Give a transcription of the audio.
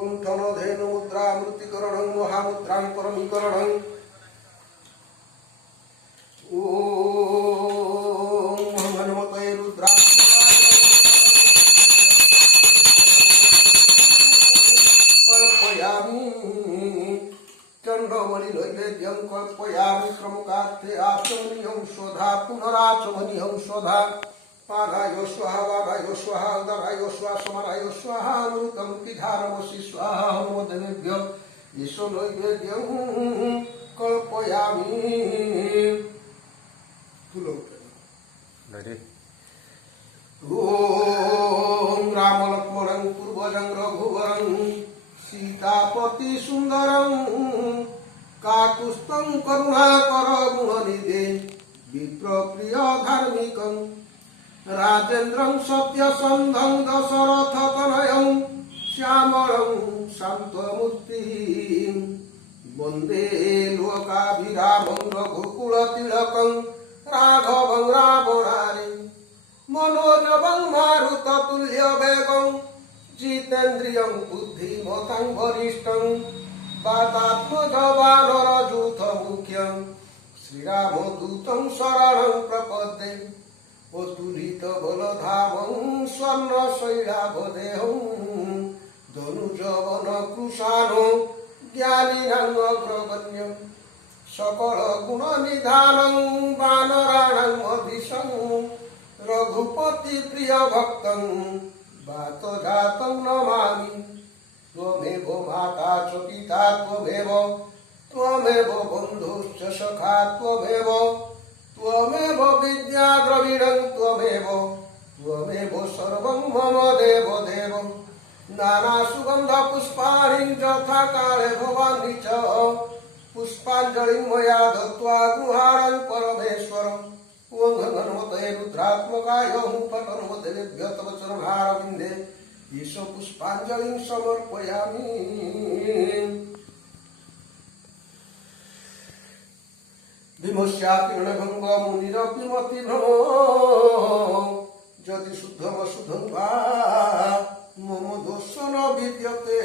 गुंठन धेनु मुद्रा मृतिकरणं महामुद्रां परमीकरणं ओम हनुमते कल्पयामि चंद्रमणि नैवेद्यं कल्पयामि प्रमुखार्थे आचमनीयं स्वधा पुनराचमनीयं स्वधा पादाय स्वाहा वादाय स्वाहा उदराय स्वाहा समराय स्वाहा अमृतं पिधारमसि स्वाहा हनुमदेभ्यो ईशो नैवेद्यं कल्पयामि ओम राम लक्ष्मणं पूर्वजं रघुवरं सीतापति सुंदरं काकुस्थं करुणाकर गुणनिधे विप्रप्रिय धार्मिकं राजेन्द्रं सत्यसन्धं दशरथतनयं श्यामलं शान्तमूर्तिं वन्दे लोकाभिरामं रघुकुलतिलकं राघवं रावणारे मनोजवं मारुततुल्यवेगं जितेन्द्रियं बुद्धिमतां वरिष्ठं वातात्मजवानरयूथमुख्यं श्रीरामदूतं शरणं प्रपद्ये अतुलितबलधामं स्वर्णशैलाभदेहं धनुजवनकृशानो ज्ञानिनां अग्रगण्यं सकलगुणनिधानं वानराणां अधीशं रघुपति प्रिय भक्तं वातजातं नमामि त्वमेव माता च पिता त्वमेव बन्धुश्च सखा त्वमेव विद्या द्रविणं त्वमेव सर्वं मम देव नाना सुगंध पुष्पाणि यथा काले भवानि च पुष्पाञ्जलिं मया दत्त्वा गृहाणं परमेश्वरम् ओम हनुमते रुद्रात्मकाय पतन्वदेभ्यो तव चरणारविन्दे ईशो पुष्पाञ्जलिं समर्पयामि विमस्याकिरणभङ्ग मुनिरपि मतिभ्रमो यदि शुद्धमशुद्धं वा मम दोषो न विद्यते